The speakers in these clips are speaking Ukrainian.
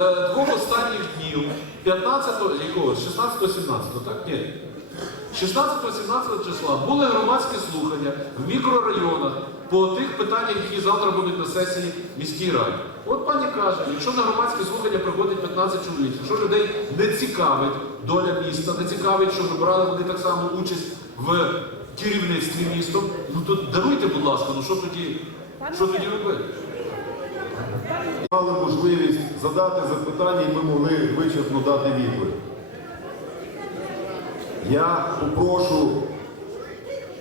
Е, Двох останніх днів, 15, якого? 16 17 так? Ні. 16-17 числа були громадські слухання в мікрорайонах по тих питаннях, які завтра будуть на сесії міській раді. От пані каже, якщо на громадські слухання приходить 15 чоловік, якщо людей не цікавить доля міста, не цікавить, що брали вони так само участь в керівництві містом, ну то даруйте, будь ласка, ну що тоді, що тоді робити? Мали можливість задати запитання і ми могли вичерпно дати відповідь. Я попрошу,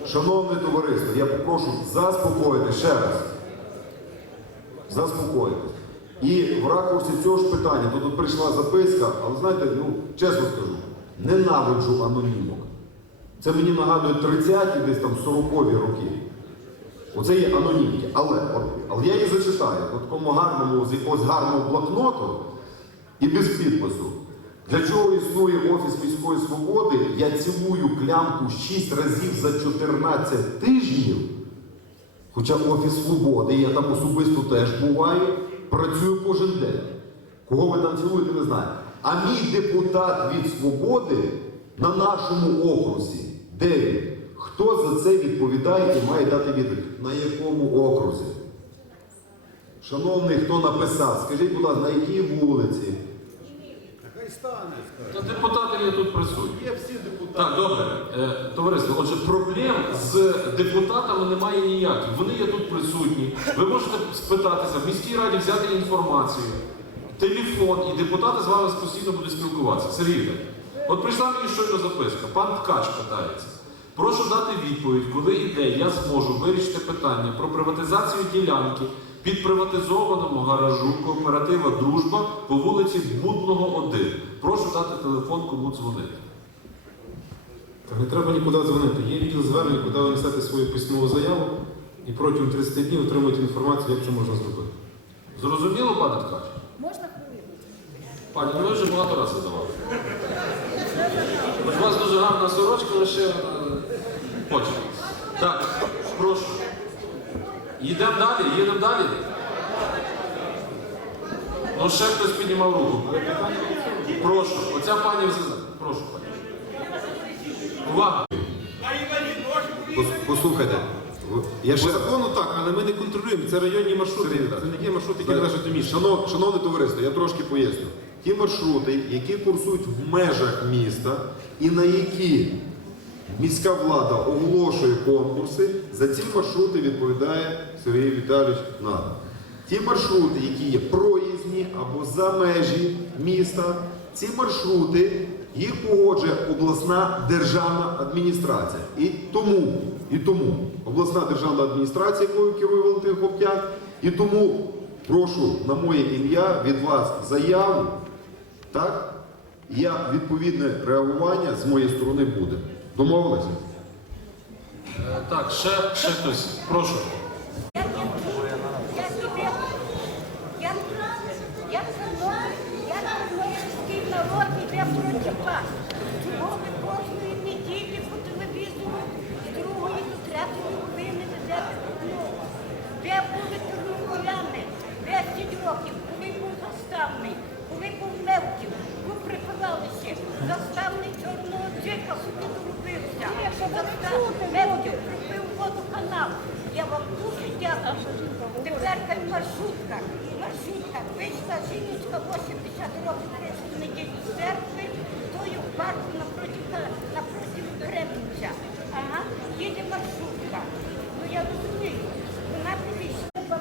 шановне товариство, я попрошу заспокоїти ще раз. Заспокоїтись. І в ракурсі цього ж питання, то тут прийшла записка, але знаєте, ну, чесно скажу, ненавиджу анонімок. Це мені нагадує 30-ті, десь там 40-ві роки. Оце є анонімки. Але, але я її зачитаю в такому гарному, з якогось гарного блокноту і без підпису. Для чого існує Офіс міської свободи? Я цілую клямку 6 разів за 14 тижнів. Хоча Офіс Свободи, я там особисто теж буваю, працюю кожен день. Кого ви там цілуєте, не знаю. А мій депутат від свободи на нашому окрузі, де він? Хто за це відповідає і має дати відповідь? На якому окрузі? Шановний, хто написав, скажіть, будь ласка, на якій вулиці? Хай стане. Та депутати є тут присутні. Є всі депутати. Так, добре. Е, товариство, отже, проблем з депутатами немає ніяких. Вони є тут присутні. Ви можете спитатися в міській раді взяти інформацію, телефон, і депутати з вами постійно будуть спілкуватися. Сергій, от прийшла мені щойно записка. Пан Ткач питається. Прошу дати відповідь, коли і де я зможу вирішити питання про приватизацію ділянки під приватизованому гаражу кооператива Дружба по вулиці Будного 1. Прошу дати телефон, кому дзвонити. Та не треба нікуди дзвонити. Є відділ звернень, куди ви несете свою письмову заяву і протягом 30 днів отримуєте інформацію, як це можна зробити. Зрозуміло, пане Ткач? Можна хвилину? Пані, ви вже багато разів задавали. У вас дуже гарна сорочка, лише потім. Так, прошу. Їдемо далі, їдемо далі. Ну, ще хтось піднімав руку. Прошу, оця пані вже. Прошу, пані. Увага! Послухайте, я По ще закону так, але ми не контролюємо. Це районні маршрути. Це не є маршрути, які належать до міста. Шанов, шановне товариство, я трошки поясню. Ті маршрути, які курсують в межах міста і на які міська влада оголошує конкурси, за ці маршрути відповідає Сергій Віталійович Нада. Ті маршрути, які є проїзні або за межі міста, ці маршрути їх погоджує обласна державна адміністрація. І тому, і тому обласна державна адміністрація, якою керує Валентин Хоптяк, і тому прошу на моє ім'я від вас заяву, так? Я відповідне реагування з моєї сторони буде. Домовилися? Е, Так, ще, ще хтось. Прошу. Я тебе, я, я сама, я сільський народ іде проти вас. Чого ви кожної неділі по телевізору з другої до третьої години ведете розмову? Де були тернополяни 10 років, коли був заставний, коли був Левків, ви припиралися, заставний чорного джика собі доробився. Застав- Левків пробив водоканал. Я вам дуже дякую. Тепер хай маршрутка, маршрутка, вийшла жіночка 80 років прийшла в неділю з церкви, тою в парку напроти, напроти Кремлівця. Ага, їде маршрутка. Ну я розумію, вона підійшла.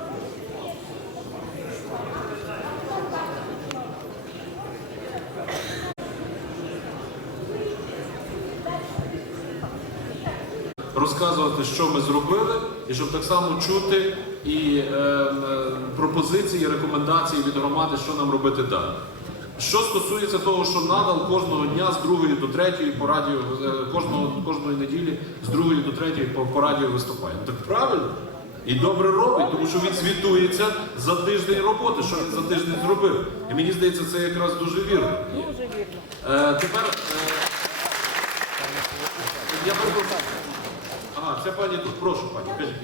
Розказувати, що ми зробили, і щоб так само чути і е, е, пропозиції, рекомендації від громади, що нам робити далі. Що стосується того, що надал кожного дня з другої до третьої по радіо, е, кожного, кожної неділі з другої до третьої по, по радіо виступає. Так правильно. І добре робить, тому що він звітується за тиждень роботи, що він за тиждень зробив. І мені здається, це якраз дуже вірно. Дуже вірно. Е, тепер е, я перепрошую. Ага, це пані тут. Прошу, пані, кажіть.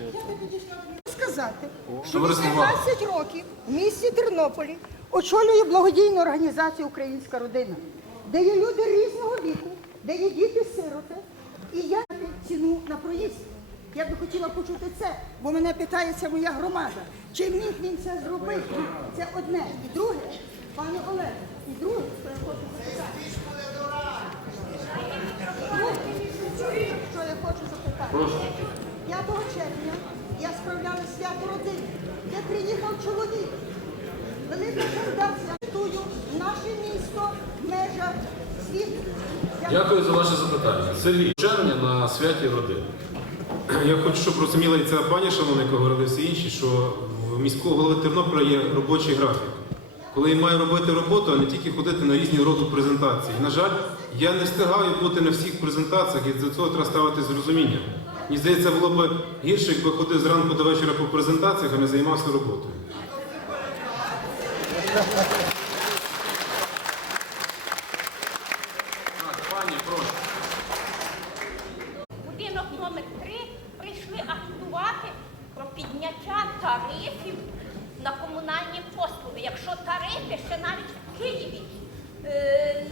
сказати, що Товариство 18 років в місті Тернополі очолює благодійну організацію Українська родина, де є люди різного віку, де є діти-сироти, і я ціну на проїзд. Я би хотіла почути це, бо мене питається моя громада. Чи міг він це зробити? Це одне. І друге, пане Олег, і друге, що я хочу запитати. Друге, що я хочу запитати. Прошу. 5 червня я справляла свято родини, де приїхав чоловік. Велика сердація тую наше місто в межах світу. Дякую за ваше запитання. Сергій, червня на святі родини. Я хочу, щоб розуміла і ця пані шановна, яка говорили всі інші, що в міського голови Тернополя є робочий графік. Коли він має робити роботу, а не тільки ходити на різні роду презентації. На жаль, я не встигаю бути на всіх презентаціях, і за цього треба ставити з розумінням. Мені здається, було б гірше, якби ходив зранку до вечора по презентаціях, а не займався роботою. Так, пані, прошу. Будинок номер 3 прийшли актувати про підняття тарифів на комунальні послуги. Якщо тарифи ще навіть в Києві е,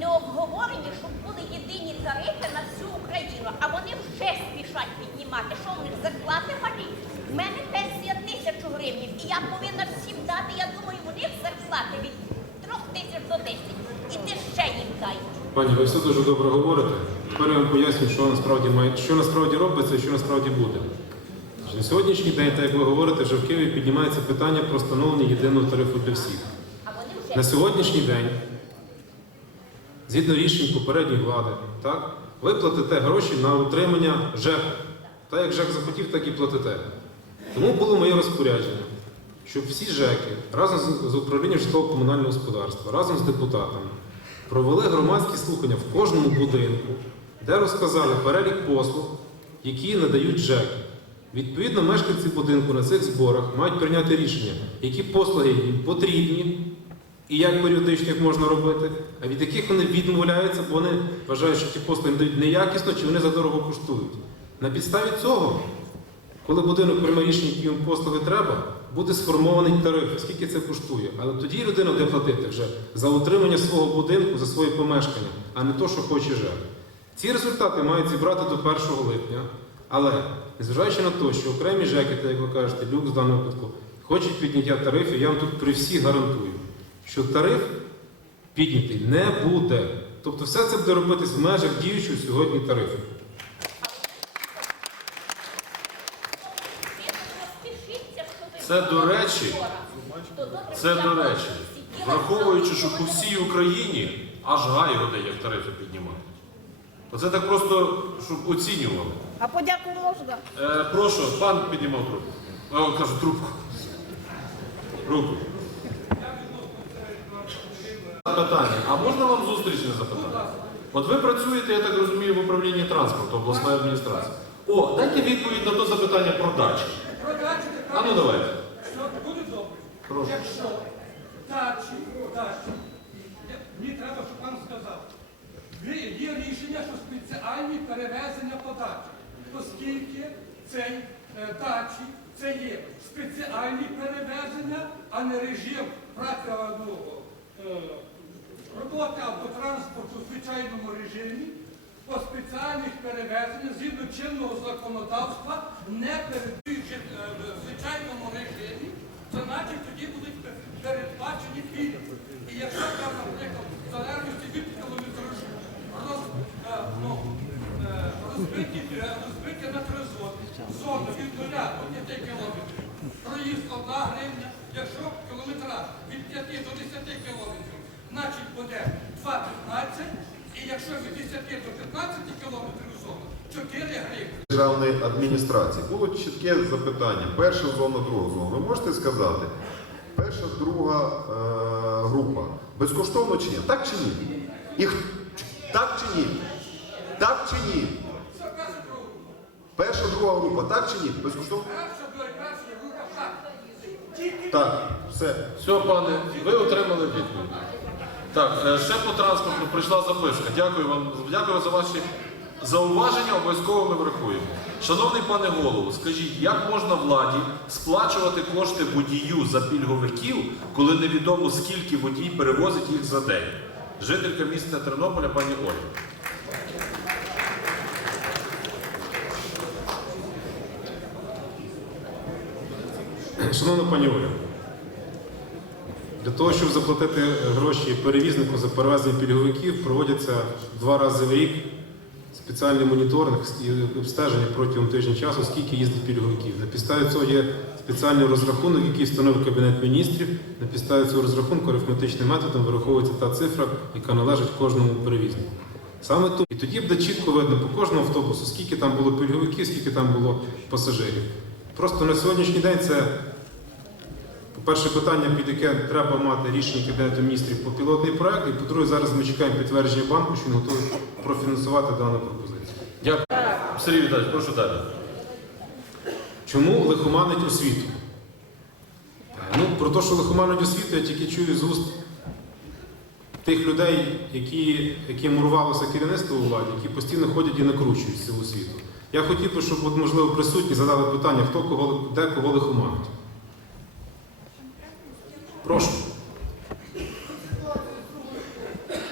не обговорені, щоб були єдині тарифи на всю Україну, а вони вже спішать піднімати. Що в них зарплати малі? У мене пенсія тисячу гривень, і я повинна всім дати. Я думаю, у них зарплати від трьох тисяч до десять. І ти ще їм дай. Пані, ви все дуже добре говорите. Тепер я вам поясню, що насправді має, що насправді робиться і що насправді буде. На сьогоднішній день, так як ви говорите, вже в Києві піднімається питання про встановлення єдиного тарифу для всіх. На сьогоднішній день, згідно рішень попередньої влади, так, ви платите гроші на утримання ЖЕК. Так як ЖЕК захотів, так і платите. Тому було моє розпорядження, щоб всі ЖЕКи разом з управлінням житлово-комунального господарства, разом з депутатами провели громадські слухання в кожному будинку, де розказали перелік послуг, які надають ЖЕКи. Відповідно, мешканці будинку на цих зборах мають прийняти рішення, які послуги їм потрібні, і як періодично їх можна робити, а від яких вони відмовляються, бо вони вважають, що ті послуги надають неякісно чи вони задорого коштують. На підставі цього, коли будинок прийме рішення, які йому послуги треба, буде сформований тариф, скільки це коштує. Але тоді людина буде платити вже за утримання свого будинку, за своє помешкання, а не то, що хоче ЖЕК. Ці результати мають зібрати до 1 липня, але незважаючи на те, що окремі ЖЕКи, як ви кажете, люкс в даному випадку, хочуть підняття тарифів, я вам тут при всіх гарантую, що тариф піднятий не буде. Тобто все це буде робитись в межах діючого сьогодні тарифу. Це до речі, це до речі, враховуючи, що по всій Україні аж гай як тарифи піднімають. Оце так просто, щоб оцінювали. А подяку можна? Е, прошу, пан піднімав трубку. О, кажу, трубку. Руку. Запитання. А можна вам зустрічне запитання? От ви працюєте, я так розумію, в управлінні транспорту обласної адміністрації. О, дайте відповідь на то запитання про дачі. А ну давайте. Буде добре. Прошу. Якщо дачі, дачі, мені треба, щоб пан сказав, є рішення, що спеціальні перевезення по дачі, оскільки цей е, дачі це є спеціальні перевезення, а не режим праці, ну, е, роботи автотранспорту в звичайному режимі. По спеціальних перевезеннях згідно чинного законодавства не передуючи е, в звичайному режимі, то значить тоді будуть пе- передбачені пільги. І якщо там, наприклад, в залежності від кілометражу роз, е, ну, е, розбиті, е, розбиті на три зони, зони від 0 до 5 кілометрів, проїзд 1 гривня, якщо кілометраж від 5 до 10 кілометрів, значить буде 2,15, і якщо від 10 до 15 кілометрів зона, 4 гривні. Державної адміністрації було чітке запитання. Перша зона, друга зона. Ви можете сказати, перша, друга е, група безкоштовно чи ні? Так чи ні? І так чи ні? Так чи ні? Перша, друга група, так чи ні? Безкоштовно? Так. Все. Все, пане, ви отримали відповідь. Так, ще по транспорту прийшла записка. Дякую вам. Дякую за ваші зауваження обов'язково ми врахуємо. Шановний пане голову, скажіть, як можна владі сплачувати кошти водію за пільговиків, коли невідомо скільки водій перевозить їх за день? Жителька міста Тернополя, пані Ольга. Шановна пані Оля, для того, щоб заплатити гроші перевізнику за перевезення пільговиків, проводяться два рази в рік спеціальний моніторинг і обстеження протягом тижня часу, скільки їздить пільговиків. На підставі цього є спеціальний розрахунок, який встановив Кабінет міністрів. На підставі цього розрахунку арифметичним методом вираховується та цифра, яка належить кожному перевізнику. Саме тут і тоді буде чітко видно по кожному автобусу, скільки там було пільговиків, скільки там було пасажирів. Просто на сьогоднішній день це по-перше, питання, під яке треба мати рішення Кабінету міністрів по пілотний проект, і по-друге, зараз ми чекаємо підтвердження банку, що він готовий профінансувати дану пропозицію. Дякую. Сергій Віталійович, прошу далі. Чому лихоманить освіту? Е, Ну, про те, що лихоманить освіту, я тільки чую з уст тих людей, які, яким урвалося керівництво у владі, які постійно ходять і накручують цю освіту. Я хотів би, щоб, от, можливо, присутні задали питання, хто кого, де кого лихоманить. Прошу.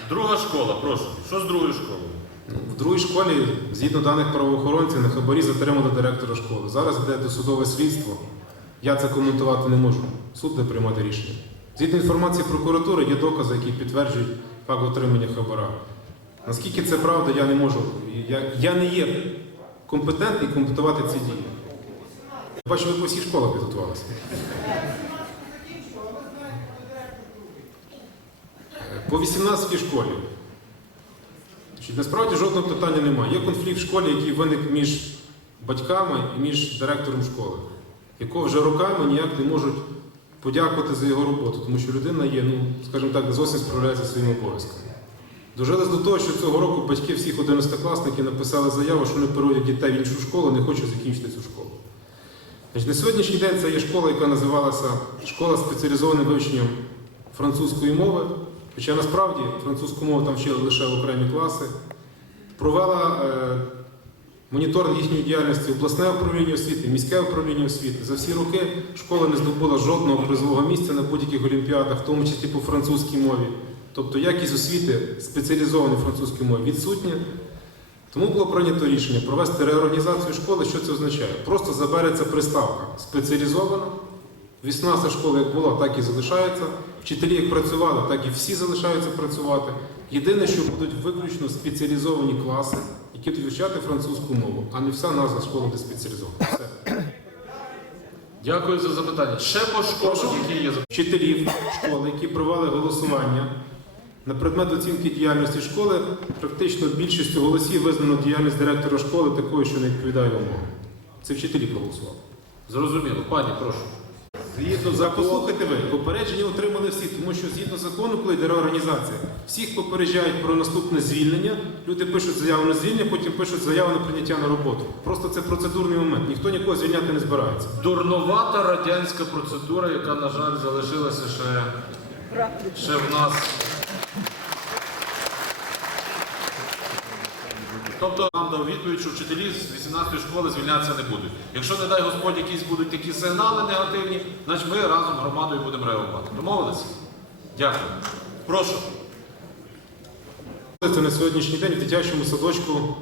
Друга школа, прошу. Що з другою школою? В другій школі, згідно даних правоохоронців, на хабарі затримали директора школи. Зараз йде досудове слідство. Я це коментувати не можу. Суд буде приймати рішення. Згідно інформації прокуратури, є докази, які підтверджують факт отримання хабара. Наскільки це правда, я не можу. Я, я не є компетентний коментувати ці дії. Бачу, ви по всіх школах підготувалися. По 18 школі. Насправді жодного питання немає. Є конфлікт в школі, який виник між батьками і між директором школи, якого вже роками ніяк не можуть подякувати за його роботу, тому що людина є, ну, скажімо так, зовсім справляється своїми обов'язками. Дожились до того, що цього року батьки всіх 11-класників написали заяву, що вони переводять дітей в іншу школу, не хочуть закінчити цю школу. Значить, на сьогоднішній день це є школа, яка називалася школа спеціалізованим вивченням французької мови. Хоча насправді французьку мову там вчили лише в окремі класи. Провела е, моніторинг їхньої діяльності обласне управління освіти, міське управління освіти. За всі роки школа не здобула жодного призового місця на будь-яких олімпіадах, в тому числі по французькій мові. Тобто якість освіти спеціалізованої французької мови відсутня. Тому було прийнято рішення провести реорганізацію школи. Що це означає? Просто забереться приставка спеціалізована. 18 школ як було, так і залишається. Вчителі як працювали, так і всі залишаються працювати. Єдине, що будуть виключно спеціалізовані класи, які будуть вивчати французьку мову, а не вся назва школи буде спеціалізована. Все. Дякую за запитання. Ще по школах, які є. Вчителів школи, які провели голосування на предмет оцінки діяльності школи, практично більшістю голосів визнано діяльність директора школи такою, що не відповідає вимогам. Це вчителі проголосували. Зрозуміло. Пані, прошу. Згідно закону, послухайте ви, попередження отримали всі, тому що згідно закону, коли йде реорганізація, всіх попереджають про наступне звільнення. Люди пишуть заяву на звільнення, потім пишуть заяву на прийняття на роботу. Просто це процедурний момент. Ніхто нікого звільняти не збирається. Дурновата радянська процедура, яка, на жаль, залишилася ще, ще в нас. Тобто нам дав відповідь, що вчителі з 18-ї школи звільнятися не будуть. Якщо, не дай Господь, якісь будуть такі сигнали негативні, значить ми разом громадою будемо реагувати. Домовилися? Дякую. Прошу. Це на сьогоднішній день в дитячому садочку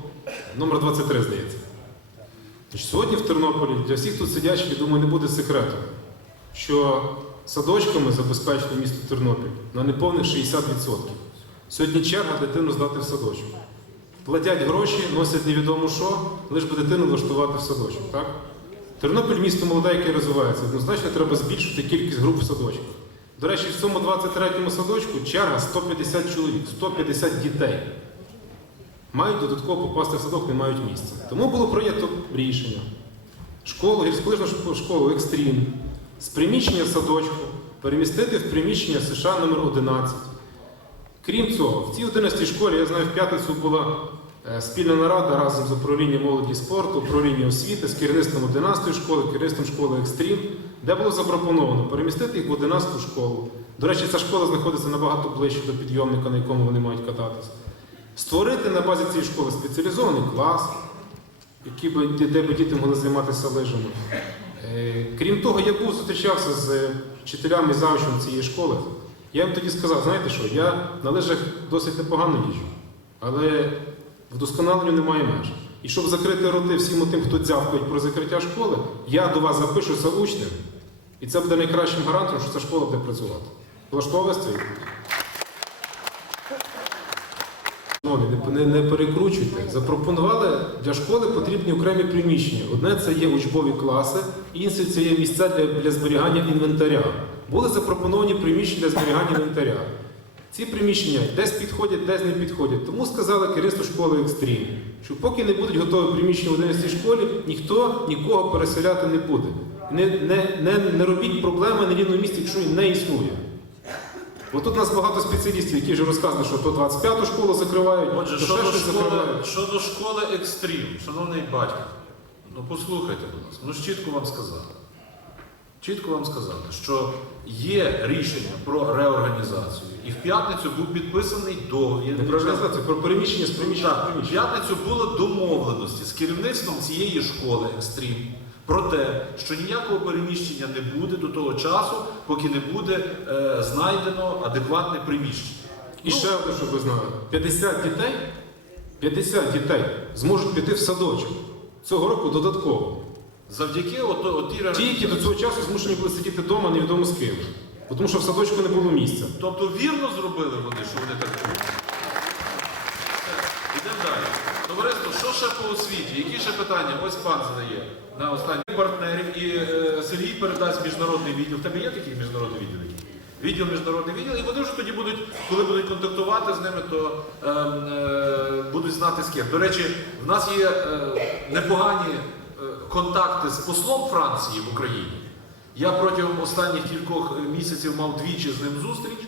номер 23, здається. Сьогодні в Тернополі для всіх тут сидячих, я думаю, не буде секрету, що садочками забезпечено місто Тернопіль на неповних 60%. Сьогодні черга дитину здати в садочок. Платять гроші, носять невідомо що, лише би дитину влаштувати в садочок. Так? Тернопіль місто молоде, яке розвивається. Однозначно треба збільшити кількість груп в садочках. До речі, в цьому 23-му садочку черга 150 чоловік, 150 дітей. Мають додатково попасти в садок, не мають місця. Тому було прийнято рішення. Школу, гірськолижну школу Екстрім з приміщення садочку перемістити в приміщення США номер 11 Крім цього, в цій 11 школі, я знаю, в п'ятницю була спільна нарада разом з управлінням молоді спорту, управлінням освіти, з керівництвом 11 ї школи, керівництвом школи Екстрім, де було запропоновано перемістити їх в 11 ту школу. До речі, ця школа знаходиться набагато ближче до підйомника, на якому вони мають кататися. Створити на базі цієї школи спеціалізований клас, який би, де, би діти могли займатися лижами. Е, Крім того, я був зустрічався з вчителями і завучем цієї школи. Я їм тоді сказав, знаєте що, я на лижах досить непогано їжджу, але вдосконаленню немає меж. І щоб закрити роти всім тим, хто дзявкають про закриття школи, я до вас запишуся учнем, і це буде найкращим гарантом, що ця школа буде працювати. Влаштовує не, не перекручуйте. Запропонували для школи потрібні окремі приміщення. Одне це є учбові класи, інше це є місця для, для зберігання інвентаря. Були запропоновані приміщення для зберігання інвентаря. Ці приміщення десь підходять, десь не підходять. Тому сказали керівництво школи Екстрім, що поки не будуть готові приміщення в 11 школі, ніхто нікого переселяти не буде. Не, не, не, не робіть проблеми на рівному місці, якщо не існує. Бо тут у нас багато спеціалістів, які вже розказували, що то 25-ту школу закривають, Отже, то ще щось школи, закривають. щодо школи екстрім, шановний батько, ну послухайте, будь ласка, ну ж чітко вам сказати. Чітко вам сказати, що є рішення про реорганізацію, і в п'ятницю був підписаний договір. Не про організацію, про переміщення з приміщення в Так, в приміщення. п'ятницю були домовленості з керівництвом цієї школи екстрім про те, що ніякого переміщення не буде до того часу, поки не буде е, знайдено адекватне приміщення. І ще одне, щоб ви знали, 50 дітей, 50 дітей зможуть піти в садочок. Цього року додатково. Завдяки отій Ті, які до цього часу змушені були сидіти вдома, невідомо з ким. Бо Тому що в садочку не було місця. Тобто вірно зробили вони, що вони так роблять. Йдемо далі. Товариство, що ще по освіті? Які ще питання? Ось пан задає на останніх партнерів і е, Сергій передасть міжнародний відділ. В тебе є такий міжнародний відділ? Відділ міжнародний відділ, і вони вже тоді будуть, коли будуть контактувати з ними, то е, е, будуть знати з ким. До речі, в нас є е, непогані контакти з послом Франції в Україні. Я протягом останніх кількох місяців мав двічі з ним зустріч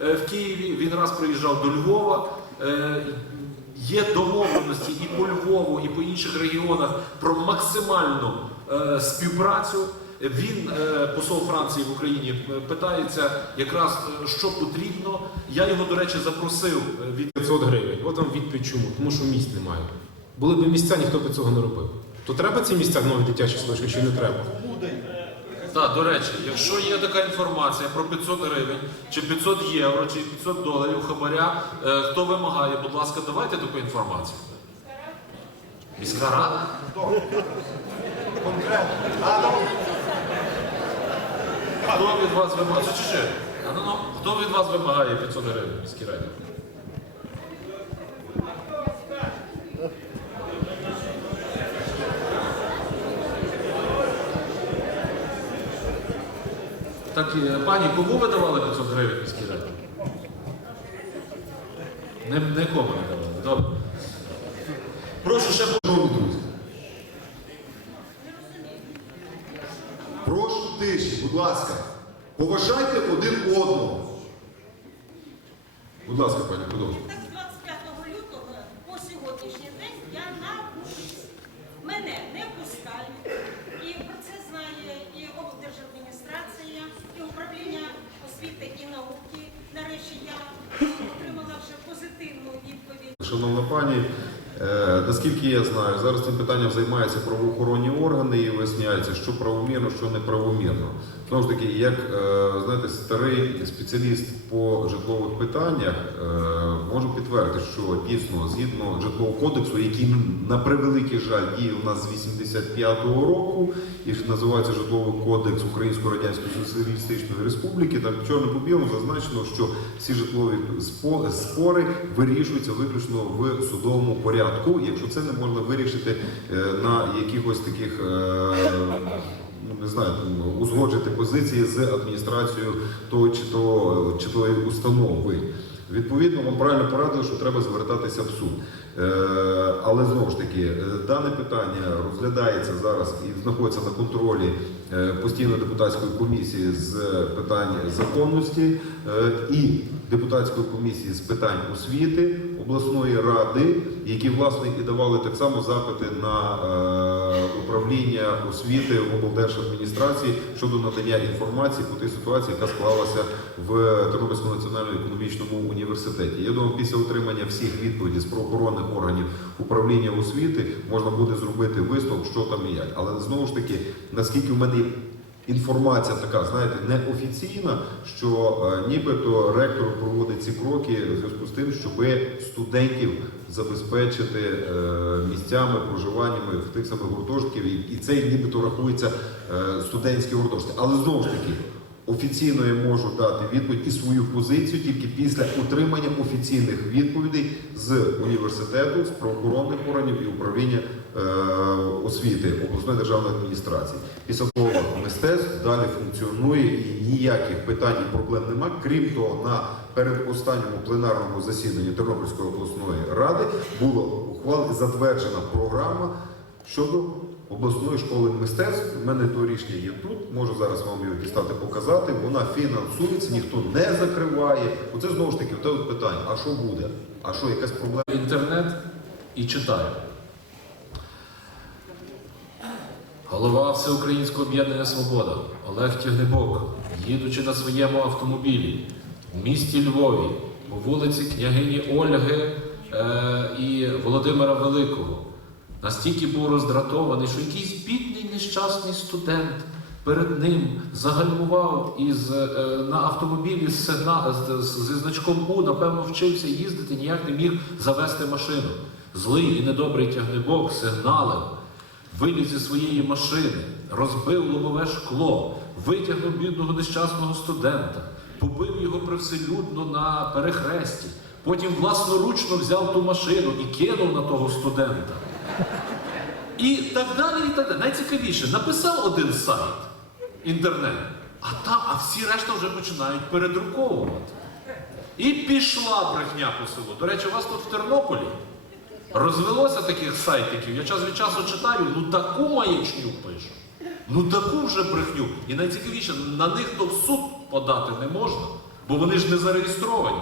е, в Києві. Він раз приїжджав до Львова. Е, Є домовленості і по Львову, і по інших регіонах про максимальну е, співпрацю. Він, посол Франції в Україні, питається якраз, що потрібно. Я його, до речі, запросив від 500 гривень. От вам відповідь чому. Тому що місць немає. Були б місця, ніхто б цього не робив. То треба ці місця в дитячі садочки чи не треба? Так, до речі, якщо є така інформація про 500 гривень, чи 500 євро, чи 500 доларів хабаря, е, хто вимагає, будь ласка, давайте таку інформацію. Міська рада? Хто від вас вимагає? Ну, ну, хто від вас вимагає 500 гривень міській раді? Так, е, пані, кому ви давали 500 гривень міській раді? Не, нікому не давали. Добре. Прошу ще Шановні друзі. Прошу тиші, будь ласка. Поважайте один одного. Будь ласка, пані, продовжуйте. Так, з 25 лютого по сьогоднішній день я на вулиці. Мене не пускають. І про це знає і облдержадміністрація, і управління освіти і науки. Нарешті я отримала вже позитивну відповідь. Пані, е, наскільки я знаю, зараз цим питанням займаються правоохоронні органи і виясняється, що правомірно, що неправомірно. Знову ж таки, як е, знаєте, старий спеціаліст по житлових питаннях е, можу підтвердити, що дійсно згідно житлового кодексу, який на превеликий жаль діє у нас з 85-го року, і називається житловий кодекс Української Радянської Соціалістичної Республіки, там чорно по білому зазначено, що всі житлові спо- спори вирішуються виключно в судовому порядку, якщо це не можна вирішити е, на якихось таких. Ну, Не знаю, там, узгоджити позиції з адміністрацією того чи, того, чи тої установи. Відповідно, вам правильно порадили, що треба звертатися в суд. Е, але знову ж таки, е, дане питання розглядається зараз і знаходиться на контролі е, постійної депутатської комісії з питань законності. І депутатської комісії з питань освіти обласної ради, які власне і давали так само запити на е, управління освіти в облдержадміністрації щодо надання інформації по тій ситуації, яка склалася в Тернопільському національному економічному університеті. Я думаю, після отримання всіх відповідей з правоохоронних органів управління освіти можна буде зробити висновок, що там і як. Але знову ж таки, наскільки в мене інформація така, знаєте, неофіційна, що е, нібито ректор проводить ці кроки в зв'язку з тим, щоб студентів забезпечити е, місцями, проживаннями в тих самих гуртожитків, і, і це нібито рахується е, студентські гуртожитки. Але знову ж таки. Офіційно я можу дати відповідь і свою позицію тільки після отримання офіційних відповідей з університету, з правоохоронних органів і управління е, освіти обласної державної адміністрації. Після того далі функціонує і ніяких питань і проблем немає. Крім того, на передостанньому пленарному засіданні Тернопільської обласної ради була ухвалена затверджена програма щодо обласної школи мистецтв. У мене то рішення є тут. Можу зараз вам його дістати, показати. Вона фінансується, ніхто не закриває. Оце знову ж таки те питання: а що буде? А що, якась проблема? інтернет і читаю. Голова Всеукраїнського об'єднання Свобода Олег Тягнебок, їдучи на своєму автомобілі в місті Львові по вулиці княгині Ольги е, і Володимира Великого, настільки був роздратований, що якийсь бідний нещасний студент перед ним загальмував із, е, на автомобілі з сигна, з, з- зі значком У, напевно, вчився їздити, ніяк не міг завести машину. Злий і недобрий тягнебок сигналив, виліз зі своєї машини, розбив лобове шкло, витягнув бідного нещасного студента, побив його привселюдно на перехресті, потім власноручно взяв ту машину і кинув на того студента. І так далі, і так далі. Найцікавіше, написав один сайт, інтернет, а та, а всі решта вже починають передруковувати. І пішла брехня по селу. До речі, у вас тут в Тернополі розвелося таких сайтиків. Я час від часу читаю, ну таку маячню пишу. Ну таку вже брехню. І найцікавіше, на них то в суд подати не можна, бо вони ж не зареєстровані.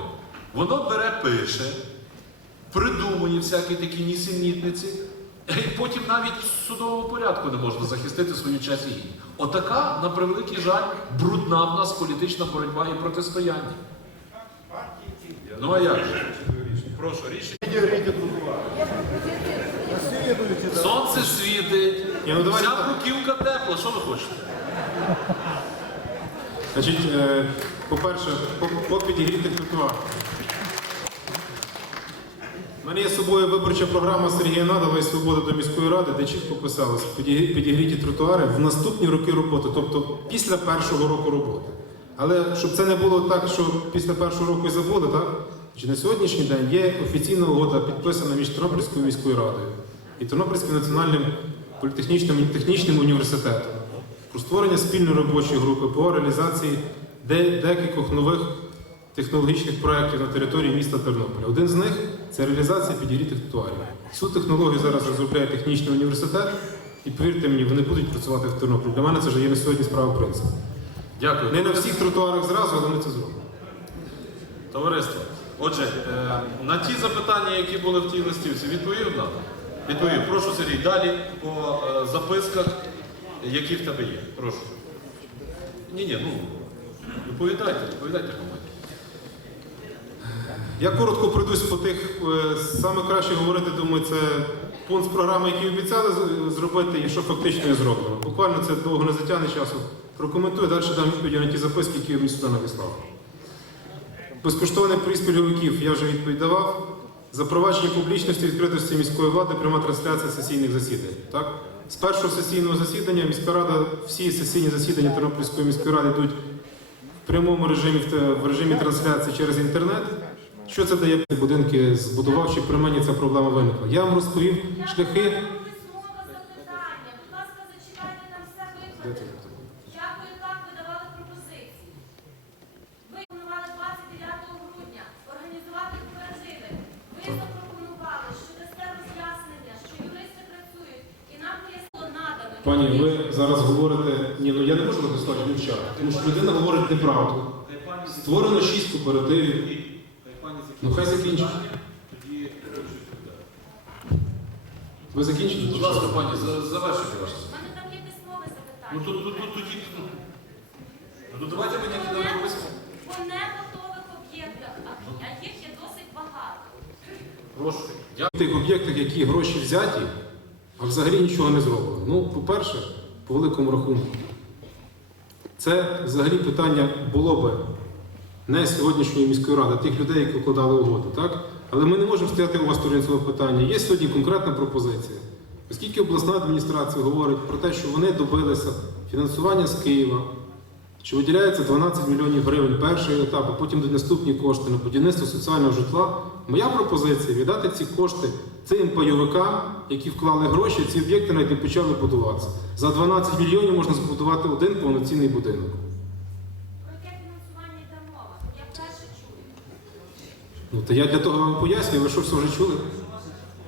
Воно бере, пише, придумує всякі такі нісенітниці, і потім навіть в судовому порядку не можна захистити свою честь і гідність. Отака, на превеликий жаль, брудна в нас політична боротьба і протистояння. Ну а як же? Прошу, рішення. Сонце світить, Ні, ну давайте вся так. бруківка тепла, що ви хочете? Значить, е, по-перше, по, по підігріти тротуар. У мене є з собою виборча програма Сергія Надала і Свобода до міської ради, де чітко писалось «Підіг- підігріті тротуари в наступні роки роботи, тобто після першого року роботи. Але щоб це не було так, що після першого року і забули, так? Чи на сьогоднішній день є офіційна угода, підписана між Тернопільською міською радою і Тернопільським національним політехнічним технічним університетом про створення спільної робочої групи по реалізації декількох нових технологічних проєктів на території міста Тернополя. Один з них це реалізація підігрітих тротуарів. Цю технологію зараз розробляє технічний університет, і повірте мені, вони будуть працювати в Тернополі. Для мене це вже є на сьогодні справа принципу. Дякую. Не на всіх тротуарах зразу, але ми це зробимо. Товариство, отже, е, на ті запитання, які були в тій листівці, відповів нам? Відповів. Прошу, Сергій, далі по е, записках, які в тебе є. Прошу. Ні, ні, ну, відповідайте, відповідайте команді. Я коротко пройдусь по тих, е, саме краще говорити, думаю, це пункт з програми, який обіцяли зробити, і що фактично і зроблено. Буквально це довго не затягне часу. Прокоментую, далі дам відповіді на ті записки, які мені сюди надіслав. Безкоштовний проїзд пільговиків я вже відповідь давав. Запровадження публічності відкритості міської влади, пряма трансляція сесійних засідань. Так? З першого сесійного засідання міська рада, всі сесійні засідання Тернопільської міської ради йдуть в прямому режимі в режимі трансляції через інтернет. Що це дає будинки збудував, чи при мені ця проблема виникла? Я вам розповів шляхи. Будь ласка, зачитайте нам все виклади. Як ви так видавали пропозиції? Ви планували 29 грудня організувати кооперативи. Ви запропонували, що дасте роз'яснення, що юристи працюють, і нам пояснило надано. Пані, ви зараз говорите, ні, ну я не можу використовувати мовчати, тому що людина говорить неправду. Створено 6 кооперативів. Ну хай закінчить. Ви закінчите? Будь ласка, пані, за- завершуйте ваше. У мене там є письмове запитання. Ну тут, тут, тут, тоді. Ну давайте мені не не- По неготових об'єктах, а а їх є досить багато. Прошу. Я В тих об'єктах, які гроші взяті, а взагалі нічого не зроблено. Ну, по-перше, по великому рахунку, це взагалі питання було би не сьогоднішньої міської ради, а тих людей, які укладали угоди, так? Але ми не можемо стояти у вас цього питання. Є сьогодні конкретна пропозиція. Оскільки обласна адміністрація говорить про те, що вони добилися фінансування з Києва, що виділяється 12 мільйонів гривень перший етап, а потім до наступні кошти на будівництво соціального житла. Моя пропозиція віддати ці кошти цим пайовикам, які вклали гроші, ці об'єкти навіть не почали будуватися. За 12 мільйонів можна збудувати один повноцінний будинок. Про яке фінансування йде мова? Я перше чую. Ну то я для того вам пояснюю, ви що все вже чули?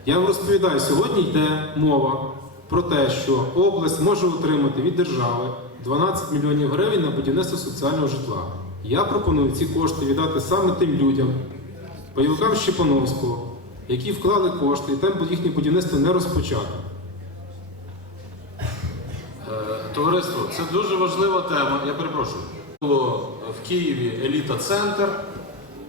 Я вам розповідаю, сьогодні йде мова про те, що область може отримати від держави 12 мільйонів гривень на будівництво соціального житла. Я пропоную ці кошти віддати саме тим людям, пайовикам Щепановського, які вклали кошти, і там їхнє будівництво не розпочато. Е, Товариство, це дуже важлива тема. Я перепрошую. Було в Києві еліта центр.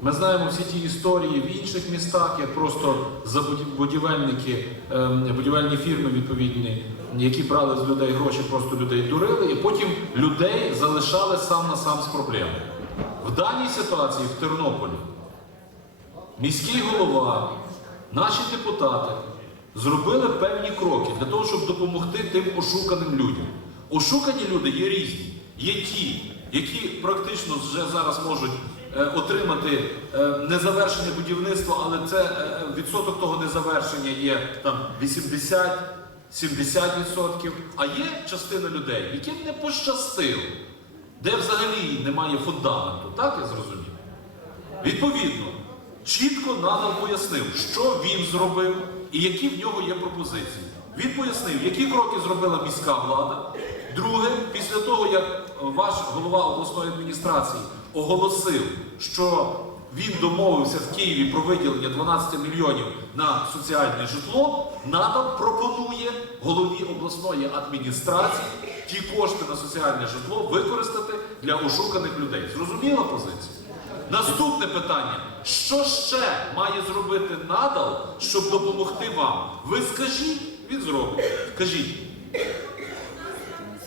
Ми знаємо всі ті історії в інших містах, як просто забудівельники, ем, будівельні фірми відповідні, які брали з людей гроші, просто людей дурили, і потім людей залишали сам на сам з проблемою. В даній ситуації в Тернополі міський голова, наші депутати зробили певні кроки для того, щоб допомогти тим ошуканим людям. Ошукані люди є різні. Є ті, які практично вже зараз можуть е, отримати е, незавершене будівництво, але це е, відсоток того незавершення є там 80-70%. А є частина людей, яким не пощастило, де взагалі немає фундаменту. Так я зрозумів? Відповідно, чітко надал пояснив, що він зробив і які в нього є пропозиції. Він пояснив, які кроки зробила міська влада. Друге, після того, як ваш голова обласної адміністрації оголосив, що він домовився в Києві про виділення 12 мільйонів на соціальне житло, надал пропонує голові обласної адміністрації ті кошти на соціальне житло використати для ошуканих людей. Зрозуміла позиція? Наступне питання: що ще має зробити надал, щоб допомогти вам? Ви скажіть, він зробить. Кажіть.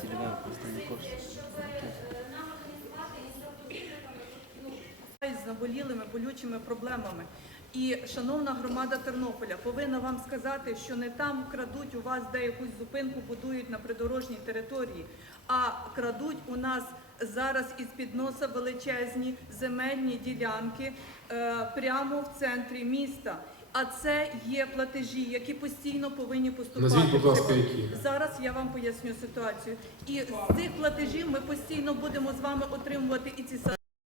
Цільова пропозиція, щоб е, нам організувати із запобігниками, ну, з наболілими болючими проблемами. І шановна громада Тернополя повинна вам сказати, що не там крадуть у вас де якусь зупинку будують на придорожній території, а крадуть у нас зараз із під носа величезні земельні ділянки е, прямо в центрі міста. А це є платежі, які постійно повинні поступати. Назвіть, будь ласка, які. Зараз я вам поясню ситуацію. І з цих платежів ми постійно будемо з вами отримувати і ці